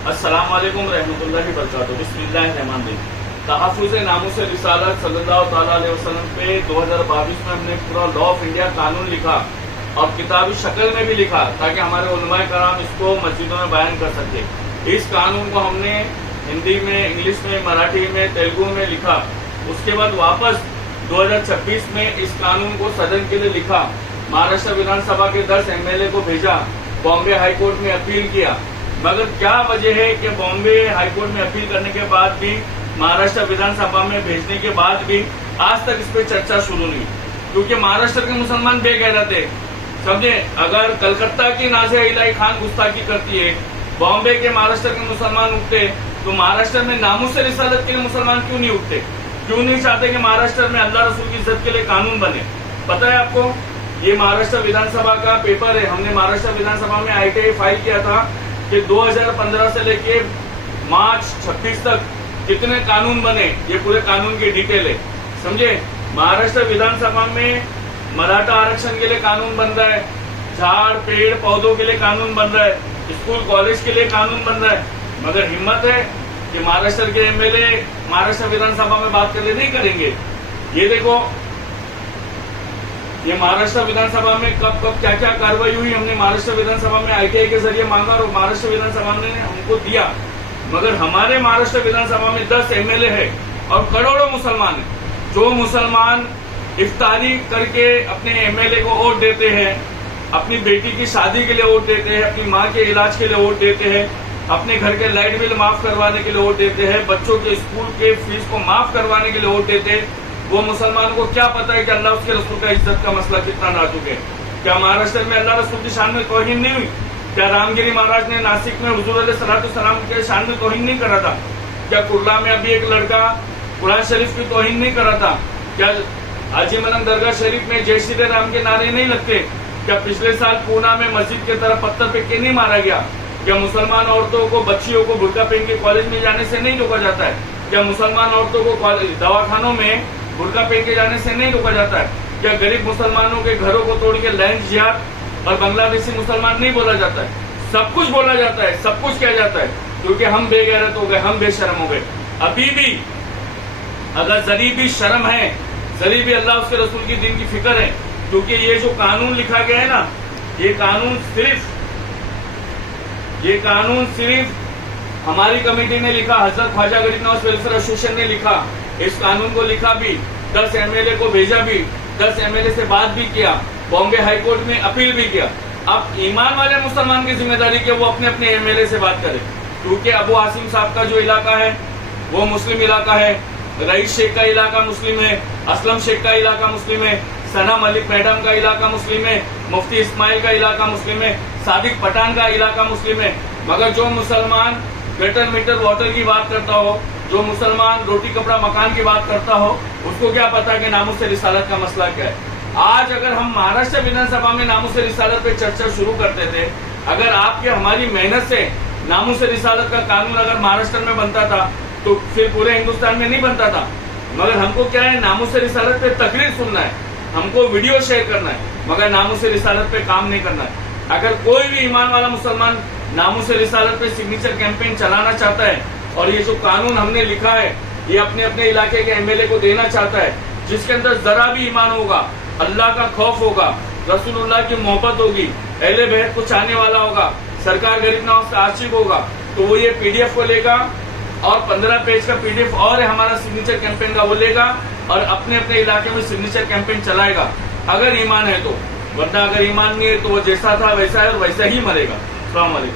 अस्सलाम वालेकुम रहमतुल्लाहि बरकातुहू। बिस्मिल्लाहिर्रहमानिर्रहीम। तहफ़्फ़ुज़ नामुस रिसालत सल्लल्लाहु तआला अलैहि वसल्लम पे 2022 में हमने पूरा लॉ ऑफ इंडिया कानून लिखा और किताबी शक्ल में भी लिखा ताकि हमारे उलमाए कराम इसको मस्जिदों में बयान कर सके। इस कानून को हमने हिंदी में, इंग्लिश में, मराठी में, तेलुगु में लिखा। उसके बाद वापस 2026 में इस कानून को सदन के लिए लिखा। महाराष्ट्र विधानसभा के 10 एमएलए को भेजा, बॉम्बे हाईकोर्ट में अपील किया। मगर क्या वजह है कि बॉम्बे हाईकोर्ट में अपील करने के बाद भी, महाराष्ट्र विधानसभा में भेजने के बाद भी आज तक इस पे चर्चा शुरू नहीं? क्योंकि महाराष्ट्र के मुसलमान बेगैरत है, समझे। अगर कलकत्ता की नाज़िया इलाही खान गुस्ताखी करती है, बॉम्बे के महाराष्ट्र के मुसलमान उठते, तो महाराष्ट्र में नामुस रिसालत के लिए मुसलमान क्यों नहीं उठते? क्यों नहीं चाहते कि महाराष्ट्र में अल्लाह रसूल की इज्जत के लिए कानून बने? पता है आपको, ये महाराष्ट्र विधानसभा का पेपर है। हमने महाराष्ट्र विधानसभा में ITI फाइल किया था कि 2015 से लेके मार्च 26 तक कितने कानून बने, ये पूरे कानून की डिटेल है, समझे। महाराष्ट्र विधानसभा में मराठा आरक्षण के लिए कानून बन रहा है, झाड़ पेड़ पौधों के लिए कानून बन रहा है, स्कूल कॉलेज के लिए कानून बन रहा है। मगर हिम्मत है कि महाराष्ट्र के MLA महाराष्ट्र विधानसभा में बात करके नहीं करेंगे। ये देखो, ये महाराष्ट्र विधानसभा में कब कब क्या क्या कार्रवाई हुई, हमने महाराष्ट्र विधानसभा में ITI के जरिए मांगा और महाराष्ट्र विधानसभा ने हमको दिया। मगर हमारे महाराष्ट्र विधानसभा में 10 MLA है और करोड़ों मुसलमान है। जो मुसलमान इफ्तारी करके अपने MLA को वोट देते हैं, अपनी बेटी की शादी के लिए वोट देते हैं, अपनी माँ के इलाज के लिए वोट देते हैं, अपने घर के लाइट बिल माफ करवाने के लिए वोट देते हैं, बच्चों के स्कूल के फीस को माफ करवाने के लिए वोट देते हैं, वो मुसलमान को क्या पता है कि अल्लाह उसके रसूल का इज्जत का मसला कितना नाजुक है? क्या महाराष्ट्र में अल्लाह रसूल की शान में तौहीन नहीं हुई? क्या रामगिरी महाराज ने नासिक में हुजूर अलैहिस्सलाम के शान में तौहीन नहीं करा था? क्या कुर्ला में अभी एक लड़का कुरान शरीफ की तौहीन नहीं करा था? क्या हाजी मलंग दरगाह शरीफ में जय श्री राम के नारे नहीं लगते? क्या पिछले साल पूना में मस्जिद की तरफ पत्थर फेंक के नहीं मारा गया? क्या मुसलमान औरतों को, बच्चियों को बुर्का पहन के कॉलेज में जाने से नहीं रोका जाता है? क्या मुसलमान औरतों को दवाखानों में बुर्का पहन के जाने से नहीं रोका जाता है? क्या गरीब मुसलमानों के घरों को तोड़ के लैंड जिहाद और बांग्लादेशी मुसलमान नहीं बोला जाता है? सब कुछ बोला जाता है, सब कुछ किया जाता है, क्योंकि हम बेगैरत हो गए, हम बेशर्म हो गए। अभी भी अगर जरी भी शर्म है, जरी भी अल्लाह उसके रसूल की दिन की फिक्र है, क्योंकि ये जो कानून लिखा गया है ना, ये कानून सिर्फ हमारी कमेटी ने लिखा, हजरत ख्वाजा गरीब नवाज वेलफेयर एसोसिएशन ने लिखा। इस कानून को लिखा भी, 10 MLA को भेजा भी, 10 MLA से बात भी किया, बॉम्बे हाईकोर्ट में अपील भी किया। अब ईमान वाले मुसलमान की जिम्मेदारी कि वो अपने अपने MLA से बात करें, क्योंकि अबू आसिम साहब का जो इलाका है वो मुस्लिम इलाका है, रईस शेख का इलाका मुस्लिम है, असलम शेख का इलाका मुस्लिम है, सना मलिक मैडम का इलाका मुस्लिम है, मुफ्ती इस्माइल का इलाका मुस्लिम है, सादिक पठान का इलाका मुस्लिम है। मगर जो मुसलमान गटर मीटर वाटर की बात करता हो, जो मुसलमान रोटी कपड़ा मकान की बात करता हो, उसको क्या पता कि नामुस रिसालत का मसला क्या है? आज अगर हम महाराष्ट्र विधानसभा में नामुस रिसालत पे चर्चा शुरू करते थे, अगर आपकी हमारी मेहनत से नामुस रिसालत का कानून अगर महाराष्ट्र में बनता था तो फिर पूरे हिंदुस्तान में नहीं बनता था। मगर हमको क्या है, नामुस रिसालत पे तकरीर सुनना है, हमको वीडियो शेयर करना है, मगर नामुस रिसालत पे काम नहीं करना है। अगर कोई भी ईमान वाला मुसलमान नामुस रिसालत पे सिग्नेचर कैंपेन चलाना चाहता है और ये जो कानून हमने लिखा है ये अपने अपने इलाके के MLA को देना चाहता है, जिसके अंदर जरा भी ईमान होगा, अल्लाह का खौफ होगा, रसूलुल्लाह की मोहब्बत होगी, अहले बैत को चाहने वाला होगा, सरकार गरीब नवाज का आशिक होगा, तो वो ये PDF को लेगा और 15 पेज का PDF और है हमारा सिग्नेचर कैंपेन का, वो लेगा और अपने अपने इलाके में सिग्नेचर कैंपेन चलाएगा, अगर ईमान है तो। वरना अगर ईमान नहीं है तो वो जैसा था वैसा है और वैसा ही मरेगा। अस्सलाम वालेकुम।